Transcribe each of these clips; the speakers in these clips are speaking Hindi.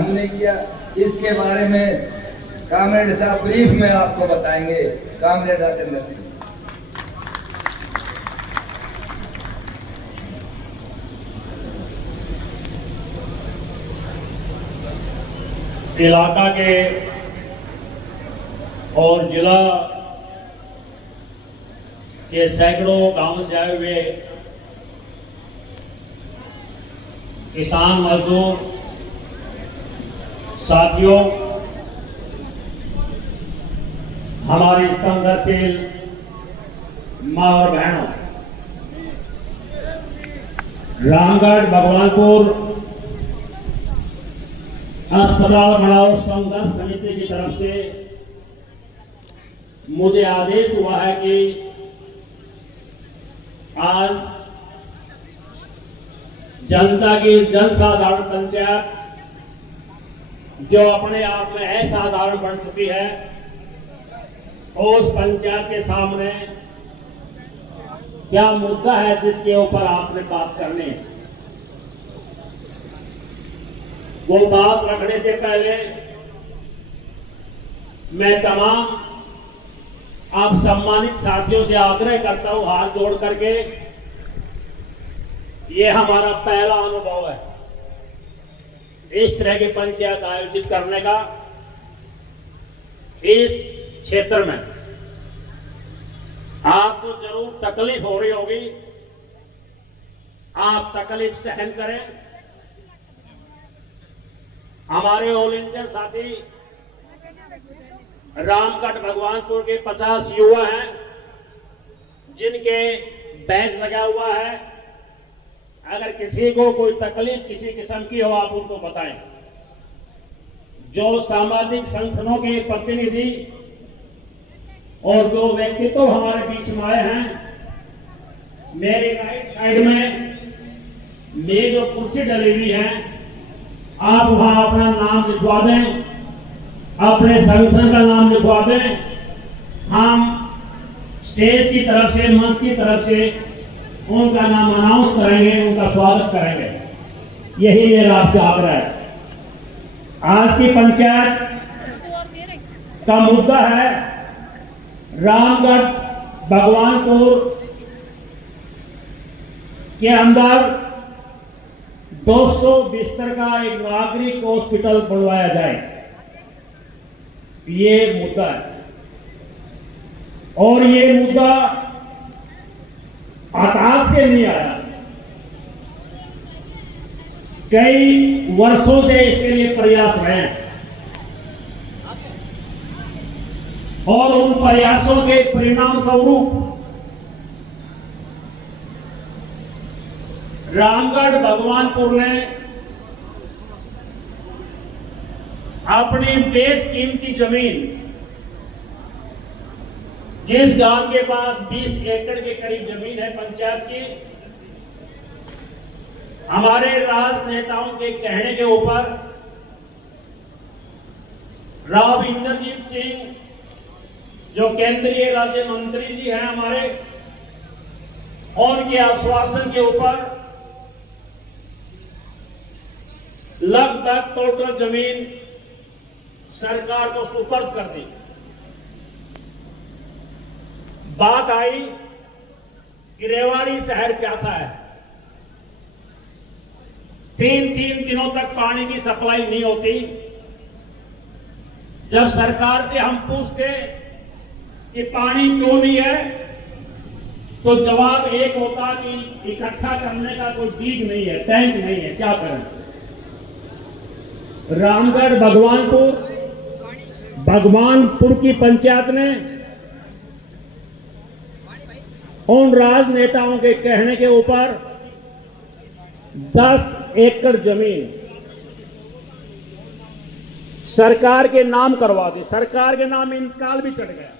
हमने किया, इसके बारे में कामरेड साहब ब्रीफ में आपको बताएंगे। कामरेड राजेंद्र सिंह। इलाका के और जिला के सैकड़ों गांव से आए हुए किसान मजदूर साथियों, हमारी संघर्षशील माँ और बहनों, रामगढ़ भगवानपुर अस्पताल बनाओ संघर्ष समिति की तरफ से मुझे आदेश हुआ है कि आज जनता की जनसाधारण पंचायत जो अपने आप में असाधारण बन चुकी है, उस पंचायत के सामने क्या मुद्दा है जिसके ऊपर आपने बात करनी है। वो बात रखने से पहले मैं तमाम आप सम्मानित साथियों से आग्रह करता हूं, हाथ जोड़ करके, ये हमारा पहला अनुभव है इस तरह की पंचायत आयोजित करने का इस क्षेत्र में। आपको जरूर तकलीफ हो रही होगी, आप तकलीफ सहन करें। हमारे ऑल इंडिया साथी रामगढ़ भगवानपुर के 50 युवा हैं जिनके बैच लगा हुआ है। अगर किसी को कोई तकलीफ किसी किस्म की हो, आप उनको बताएं। जो सामाजिक संगठनों के प्रतिनिधि और जो व्यक्तित्व हमारे बीच में आए हैं, मेरे राइट साइड में मेरी जो कुर्सी डली हुई है, आप वहां अपना नाम लिखवा दें, अपने संगठन का नाम लिखवा दें। हम स्टेज की तरफ से, मंच की तरफ से उनका नाम अनाउंस करेंगे, उनका स्वागत करेंगे। यही मेरा आपसे आग्रह है। आज की पंचायत का मुद्दा है रामगढ़ भगवानपुर के अंदर 200 बिस्तर का एक नागरिक हॉस्पिटल बनवाया जाए, ये मुद्दा है। और ये मुद्दा हठात से नहीं आया, कई वर्षों से इसके लिए प्रयास रहे हैं और उन प्रयासों के परिणाम स्वरूप रामगढ़ भगवानपुर ने अपनी बेशकीमती जमीन, जिस गांव के पास 20 एकड़ के करीब जमीन है पंचायत की, हमारे राजनेताओं के कहने के ऊपर राव इंद्रजीत सिंह जो केंद्रीय राज्य मंत्री जी हैं हमारे, उनके आश्वासन के ऊपर लगभग टोटल जमीन सरकार को सुपर्द कर दी। बात आई कि रेवाड़ी शहर प्यासा है, 3 दिनों तक पानी की सप्लाई नहीं होती। जब सरकार से हम पूछते कि पानी क्यों नहीं है, तो जवाब एक होता कि इकट्ठा करने का कोई चीज नहीं है, टैंक नहीं है, क्या करें। रामगढ़ भगवानपुर की पंचायत ने उन राजनेताओं के कहने के ऊपर 10 एकड़ जमीन सरकार के नाम करवा दी। सरकार के नाम इंतकाल भी चढ़ गया।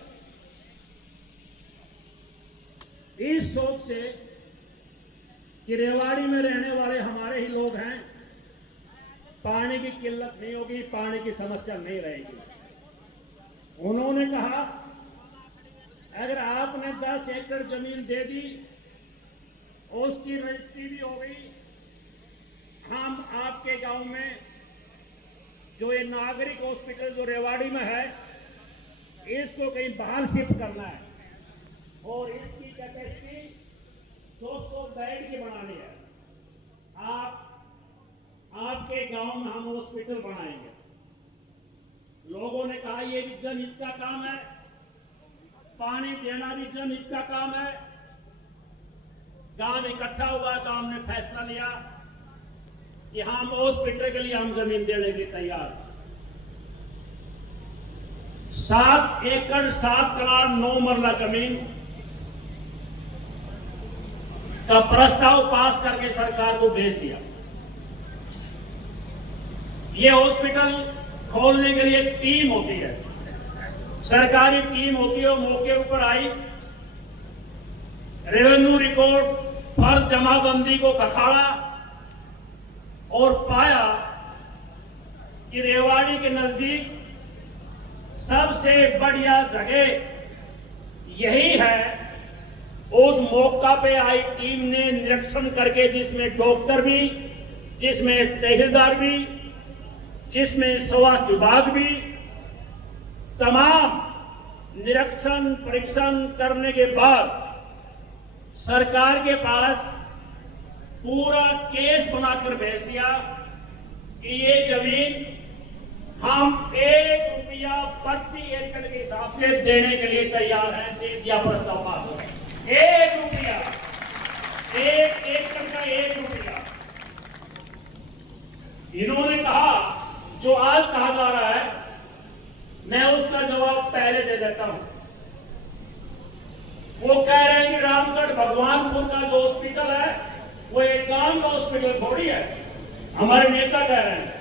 इस सोच से कि रेवाड़ी में रहने वाले हमारे ही लोग हैं, पानी की किल्लत नहीं होगी, पानी की समस्या नहीं रहेगी। उन्होंने कहा अगर आपने 10 एकड़ जमीन दे दी, उसकी रजिस्ट्री भी हो गई, हम आपके गांव में जो ये नागरिक हॉस्पिटल जो रेवाड़ी में है, इसको कहीं बाहर शिफ्ट करना है और इसकी कैपेसिटी 200 बेड की बनानी है। आपके गांव में हम हॉस्पिटल बनाएंगे। लोगों ने कहा ये भी जनहित का काम है, पानी देना भी जनहित का काम है। गांव इकट्ठा हुआ तो हमने फैसला लिया कि हम हॉस्पिटल के लिए हम जमीन देने के तैयार। 7 एकड़ 7 कनाल 9 मरला जमीन का प्रस्ताव पास करके सरकार को भेज दिया। ये हॉस्पिटल खोलने के लिए टीम होती है, सरकारी टीम होती है। मौके ऊपर आई, रेवेन्यू रिकॉर्ड पर जमाबंदी को खखाड़ा और पाया कि रेवाड़ी के नजदीक सबसे बढ़िया जगह यही है। उस मौका पे आई टीम ने निरीक्षण करके, जिसमें डॉक्टर भी, जिसमें तहसीलदार भी, जिसमें स्वास्थ्य विभाग भी, तमाम निरीक्षण परीक्षण करने के बाद सरकार के पास पूरा केस बनाकर भेज दिया कि ये जमीन हम 1 रुपया प्रति एकड़ के हिसाब से देने के लिए तैयार हैं। दे दिया, प्रस्ताव पास हो। 1 रुपया, 1 एकड़ का 1 रुपया। इन्होंने कहा, जो आज कहा जा रहा है, मैं उसका जवाब पहले दे देता हूं। वो कह रहे हैं कि रामगढ़ भगवानपुर का जो हॉस्पिटल है वो एक गांव का हॉस्पिटल थोड़ी है। हमारे नेता कह रहे हैं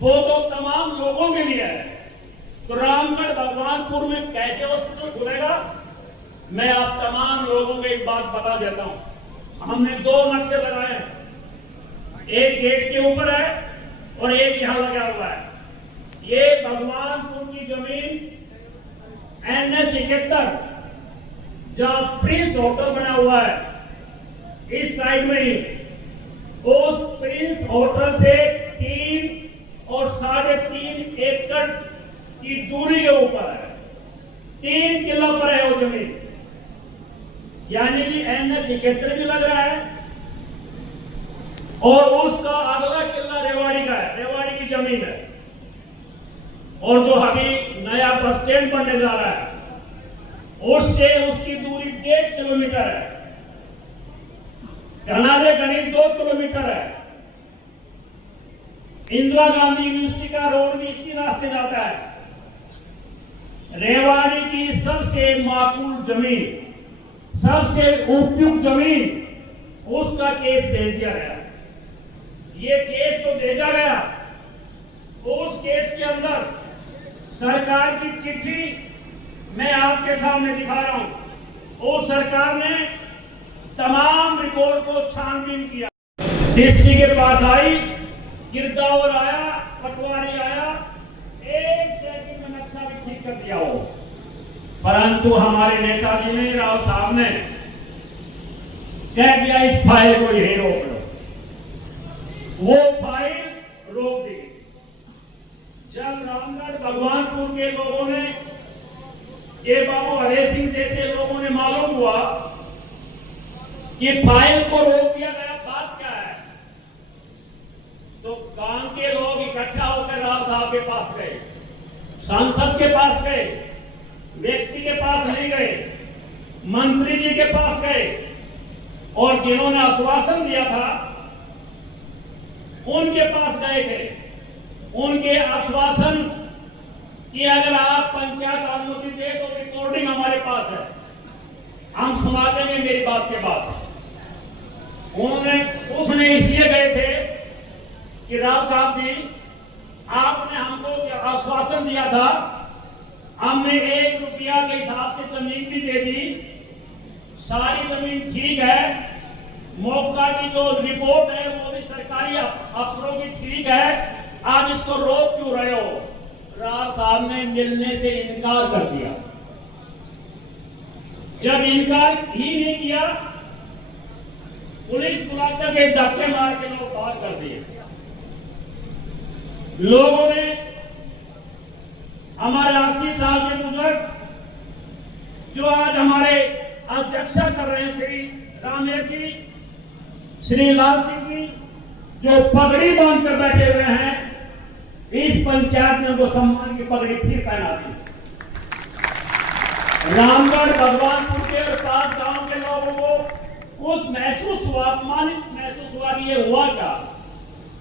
वो तो तमाम लोगों के लिए है। तो रामगढ़ भगवानपुर में कैसे हॉस्पिटल खुलेगा? मैं आप तमाम लोगों को एक बात बता देता हूं। हमने 2 नक्शे लगाए हैं, एक गेट के ऊपर है और एक यहां लगा हुआ है। ये भगवानपुर की जमीन NH 71 जहां प्रिंस होटल बना हुआ है, इस साइड में ही, उस प्रिंस होटल से 3 और 3.5 एकड़ की दूरी के ऊपर है। 3 किलो पर है वो जमीन, यानी कि NH 71 भी लग रहा है और उसका अगला किला रेवाड़ी का है, रेवाड़ी की जमीन है। और जो अभी नया बस स्टैंड बनने जा रहा है, उससे उसकी दूरी 1.5 किलोमीटर है। कनाडे गणित 2 किलोमीटर है। इंदिरा गांधी यूनिवर्सिटी का रोड भी इसी रास्ते जाता है। रेवाड़ी की सबसे माकूल जमीन, सबसे उपयुक्त जमीन, उसका केस भेज दिया गया। ये केस जो भेजा गया, उस केस के अंदर सरकार की चिट्ठी मैं आपके सामने दिखा रहा हूं। उस सरकार ने तमाम रिकॉर्ड को छानबीन किया। डीसी के पास आई, गिरदावर आया, पटवारी आया, 1 सेकंड में नक्शा भी ठीक कर दिया हो। परंतु हमारे नेताजी ने, राव साहब ने कह दिया इस फाइल को यही रोक लो। वो फाइल रोक दी। जब रामगढ़ भगवानपुर के लोगों ने, ये बाबू हरे सिंह जैसे लोगों ने मालूम हुआ कि फाइल को रोक दिया गया, बात क्या है, तो गांव के लोग इकट्ठा होकर राव साहब के पास गए, सांसद के पास गए, व्यक्ति के पास नहीं गए, मंत्री जी के पास गए और जिन्होंने आश्वासन दिया था उनके पास गए थे। उनके आश्वासन कि अगर आप पंचायत अनुमति दे तो रिकॉर्डिंग हमारे पास है, हम सुना देंगे मेरी बात के बाद। उसने इसलिए गए थे कि राव साहब जी, आपने हमको आश्वासन दिया था, हमने 1 रुपया के हिसाब से जमीन भी दे दी, सारी जमीन ठीक है, मौका की जो रिपोर्ट है वो भी सरकारी अफसरों की ठीक है, आप इसको रोक क्यों रहे हो? राव साहब ने मिलने से इनकार कर दिया। जब इनकार ही नहीं किया, पुलिस बुलाकर के धक्के मार के लोग बाहर कर दिए। लोगों ने हमारे 80 साल के बुजुर्ग जो आज हमारे अध्यक्षता कर रहे हैं श्री रामेर जी, श्री लाल सिंह जी, जो पगड़ी बांध कर बैठे हुए हैं, इस पंचायत में वो सम्मान की पगड़ी फिर पहना दी। रामगढ़ भगवानपुर के और पास गांव के लोगों को कुछ महसूस हुआ, अपमानित महसूस हुआ कि ये हुआ क्या।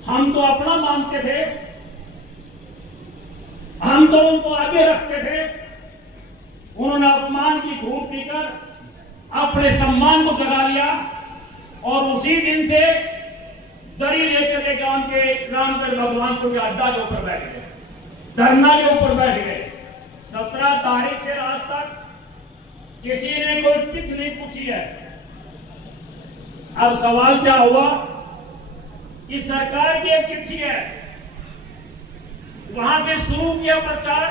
हम तो अपना मानते थे, हम तो उनको आगे रखते थे, उन्होंने अपमान की घूट पीकर अपने सम्मान को जगा लिया और उसी दिन से दरी लेकर के गांव के रामगढ़ भगवानपुर के अड्डा के ऊपर बैठ गए, धरना के ऊपर बैठ गए। 17 तारीख से आज तक किसी ने कोई चिट्ठी नहीं पूछी है। अब सवाल क्या हुआ कि सरकार की एक चिट्ठी है, वहां पे शुरू किया प्रचार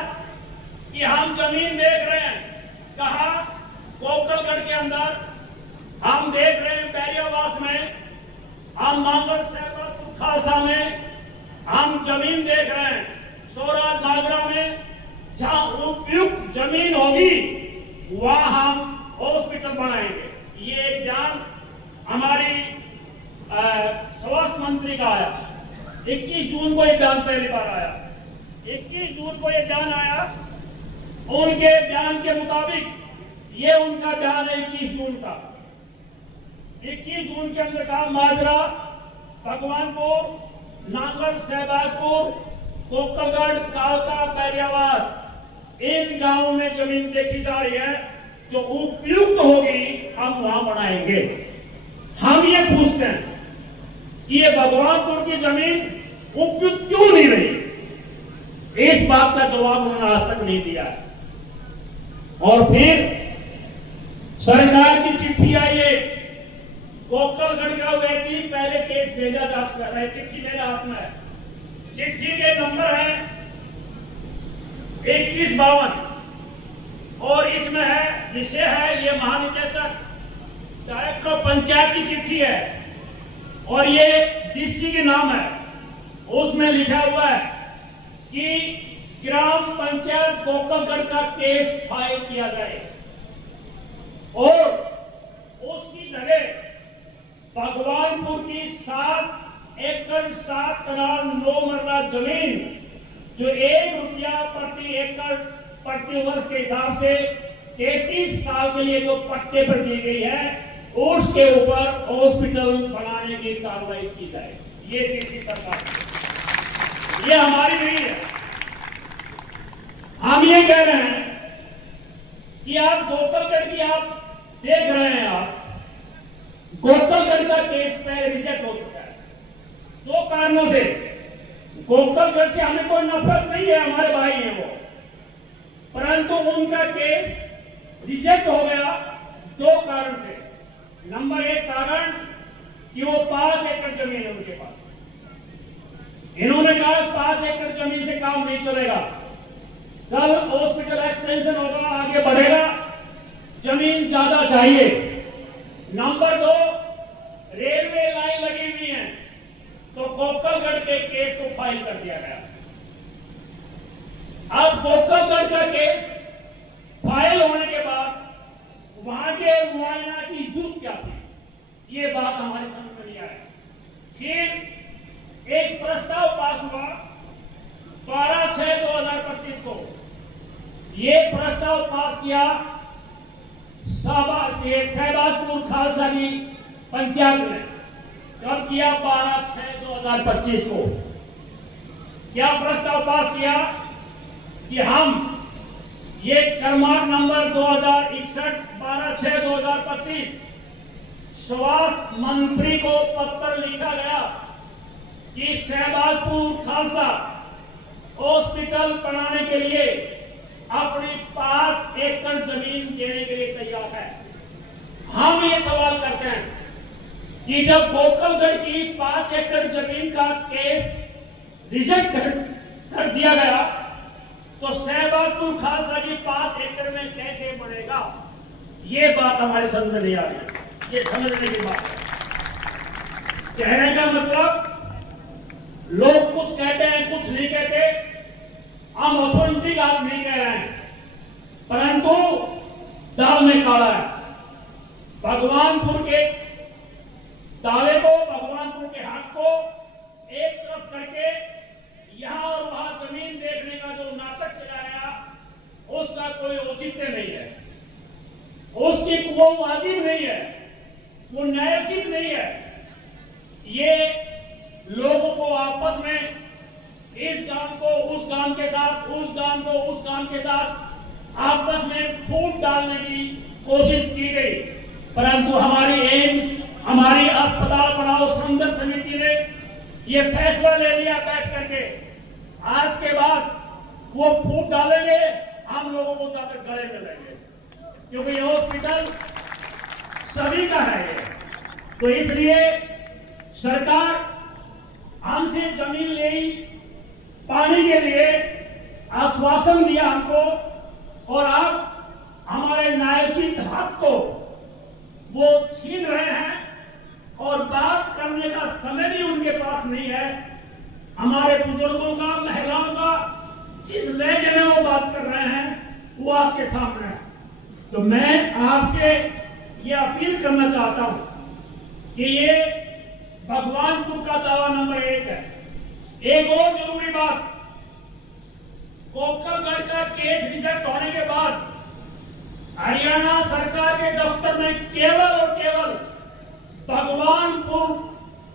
कि हम जमीन देख रहे हैं, कहा कोकलगढ़ के अंदर, हम देख रहे हैं बैरियावास में, हम नांगल सहबाजपुर खालसा में हम जमीन देख रहे हैं, स्वराज माजरा में जहां उपयुक्त जमीन होगी वहां हम हॉस्पिटल बनाएंगे। ये एक बयान हमारी स्वास्थ्य मंत्री का आया। 21 जून को ये बयान पहली बार आया। 21 जून को ये बयान आया। उनके बयान के मुताबिक ये उनका बयान है 21 जून का। 21 जून के अंदर कहा माजरा, भगवानपुर, नांगल सहबाजपुर, कोकलगढ़, कालका, बैरियावास, इन गांवों में जमीन देखी जा रही है, जो उपयुक्त होगी हम वहां बनाएंगे। हम ये पूछते हैं कि ये भगवानपुर की जमीन उपयुक्त क्यों नहीं रही? इस बात का जवाब उन्होंने आज तक नहीं दिया है। और फिर सरकार की चिट्ठी आई है, कोकलगढ़ का व्यक्ति पहले केस भेजा जा चुका है, चिट्ठी मेरे हाथ में है। चिट्ठी के नंबर है 2152 और इसमें है, विषय है, ये महानिदेशक डायरेक्टर ऑफ पंचायत की चिट्ठी है और ये डीसी के नाम है। उसमें लिखा हुआ है कि ग्राम पंचायत कोकलगढ़ का केस फाइल किया जाए और उसकी जगह भगवानपुर की 7 एकड़ 7 कनाल 9 मरला जमीन, जो 1 रुपया प्रति एकड़ प्रति वर्ष के हिसाब से 33 साल के लिए जो पट्टे पर दी गई है, उसके ऊपर हॉस्पिटल बनाने की कार्रवाई की जाए। ये चिट्ठी सरकार, ये हमारी नहीं है। हम ये कह रहे हैं कि आप कोकलगढ़ की आप देख रहे हैं, आप कोकलगढ़ का केस पहले रिजेक्ट हो चुका है 2 कारणों से। कोकलगढ़ से हमें कोई नफरत नहीं है, हमारे भाई हैं वो, परंतु उनका केस रिजेक्ट हो गया 2 कारण से। नंबर 1 कारण कि वो 5 एकड़ जमीन है उनके पास। इन्होंने कहा 5 एकड़ जमीन से काम नहीं चलेगा, कल हॉस्पिटल एक्सटेंशन होगा, आगे बढ़ेगा, जमीन ज्यादा चाहिए। नंबर 2, रेलवे लाइन लगी हुई है, तो कोकलगढ़ के केस को फाइल कर दिया गया। अब कोकलगढ़ का केस फाइल होने के बाद वहां के मुआयना की जरूरत क्या थी, ये बात हमारे समझ में नहीं आया। फिर एक प्रस्ताव पास हुआ 12/6/2025 को। ये प्रस्ताव पास किया सहबाजपुर खालसा की पंचायत ने। कब किया? 12/6/2025 को। क्या प्रस्ताव पास किया कि हम ये क्रमांक नंबर 2061 12/6/2025 स्वास्थ्य मंत्री को पत्र लिखा गया कि सहबाजपुर खालसा हॉस्पिटल बनाने के लिए अपनी 5 एकड़ जमीन देने के लिए तैयार है। हम ये सवाल करते हैं कि जब कोकलगढ़ की 5 एकड़ जमीन का केस रिजेक्ट कर दिया गया, तो सहबाजपुर खालसा की 5 एकड़ में कैसे बढ़ेगा? ये बात हमारे समझ में नहीं आ रही। ये समझने की बात है। कहने का मतलब लोग कुछ कहते हैं, कुछ नहीं कहते। हम अथॉरिटी की बात नहीं कह रहे हैं, परंतु दाल में काला है। भगवानपुर के दावे को, भगवानपुर के हक को एक तरफ करके यहां और वहां जमीन देखने का जो नाटक चलाया, उसका कोई औचित्य नहीं है, उसकी वो वाजिब नहीं है, वो न्यायोचित नहीं है। ये लोगों को आपस में इस गांव को उस गांव के साथ, उस गांव को उस गांव के साथ आपस में फूट डालने की कोशिश की गई, परंतु हमारी एम्स, हमारी अस्पताल बनाओ संघर्ष समिति ने ये फैसला ले लिया बैठ करके, आज के बाद वो फूट डालेंगे, हम लोगों को जाकर गले में लेंगे, क्योंकि ये हॉस्पिटल सभी का है। तो इसलिए सरकार हमसे जमीन ले पाने के लिए आश्वासन दिया हमको, और अब हमारे न्यायोचित हक को वो छीन रहे हैं, और बात करने का समय भी उनके पास नहीं है। हमारे बुजुर्गों का, महिलाओं का जिस लहजे में वो बात कर रहे हैं वो आपके सामने है। तो मैं आपसे ये अपील करना चाहता हूं कि ये भगवानपुर का दावा नंबर 1 है। एक और जरूरी बात, कोक्कलगढ़ का केस रिजल्ट होने के बाद हरियाणा सरकार के दफ्तर में केवल और केवल भगवानपुर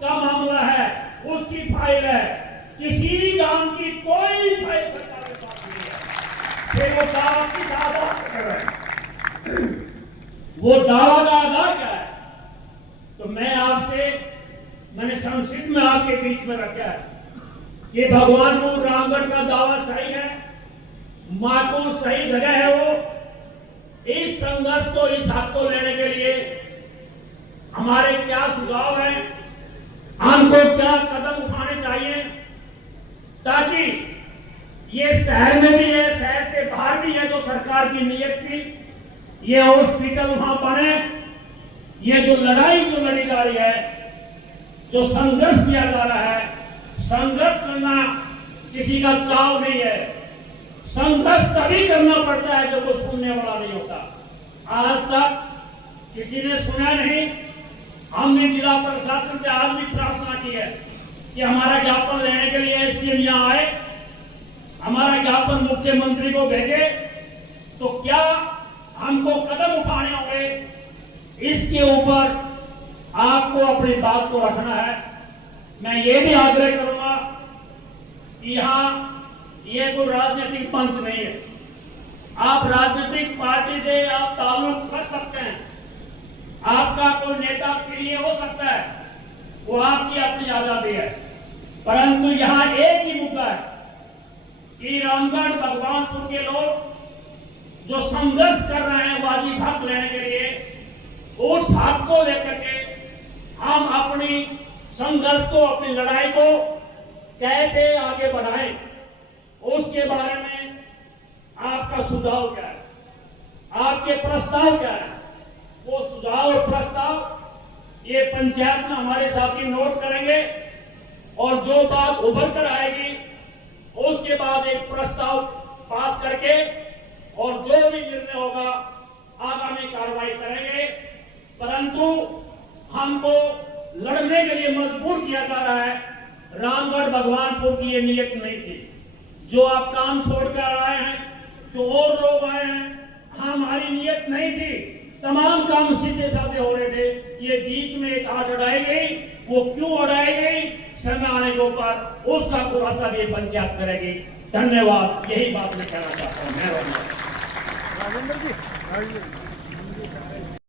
का मामला है, उसकी फाइल है, किसी भी गांव की कोई फाइल सरकार के पास नहीं है। फिर वो दावा किस आधार पर कर रहे हैं, वो दावा का आधार क्या है? तो मैंने संक्षिप्त में आपके बीच में रखा है कि भगवानपुर रामगढ़ का दावा सही है, माकूल सही जगह है। वो इस संघर्ष को, इस हक को लेने के लिए हमारे क्या सुझाव हैं, हमको क्या कदम उठाने चाहिए ताकि ये शहर में भी है, शहर से बाहर भी है, जो सरकार की नीयत थी, ये हॉस्पिटल वहां बने। ये जो लड़ाई जो लड़ी जा रही है, जो संघर्ष किया जा रहा है, संघर्ष करना किसी का चाव नहीं है। संघर्ष तभी करना पड़ता है जब वो सुनने वाला नहीं होता। आज तक किसी ने सुना नहीं। हमने जिला प्रशासन से आज भी प्रार्थना की है कि हमारा ज्ञापन लेने के लिए एसडीएम यहाँ आए, हमारा ज्ञापन मुख्यमंत्री को भेजे, तो क्या हमको कदम उठाने होंगे, इसके ऊपर आपको अपनी बात को रखना है। मैं ये भी आग्रह करूंगा कि यहाँ ये कोई राजनीतिक मंच नहीं है। आप राजनीतिक पार्टी से आप ताल्लुक रख सकते हैं, आपका कोई नेता प्रिय हो सकता है, वो आपकी अपनी आजादी है, परंतु यहाँ एक ही मुद्दा है कि रामगढ़ भगवानपुर के लोग जो संघर्ष कर रहे हैं वाजिब हक लेने के लिए, उस हक को लेकर के हम अपनी संघर्ष को, अपनी लड़ाई को कैसे आगे बढ़ाएं, उसके बारे में आपका सुझाव क्या है, आपके प्रस्ताव क्या है? वो सुझाव और प्रस्ताव ये पंचायत में हमारे साथी नोट करेंगे, और जो बात उभर कर आएगी उसके बाद एक प्रस्ताव पास करके और जो भी निर्णय होगा आगामी कार्रवाई करेंगे। परंतु हमको लड़ने के लिए मजबूर किया जा रहा है। रामगढ़ भगवानपुर की ये नियत नहीं थी। जो आप काम छोड़कर आए हैं, जो और लोग आए हैं, हमारी नियत नहीं थी। तमाम काम सीधे साधे हो रहे थे। ये बीच में एक आग उड़ाई गई, वो क्यों उड़ाई गई, समय आने के ऊपर उसका खुलासा भी पंचायत करेगी। धन्यवाद, यही बात मैं कहना चाहता हूँ। राजेंद्र जी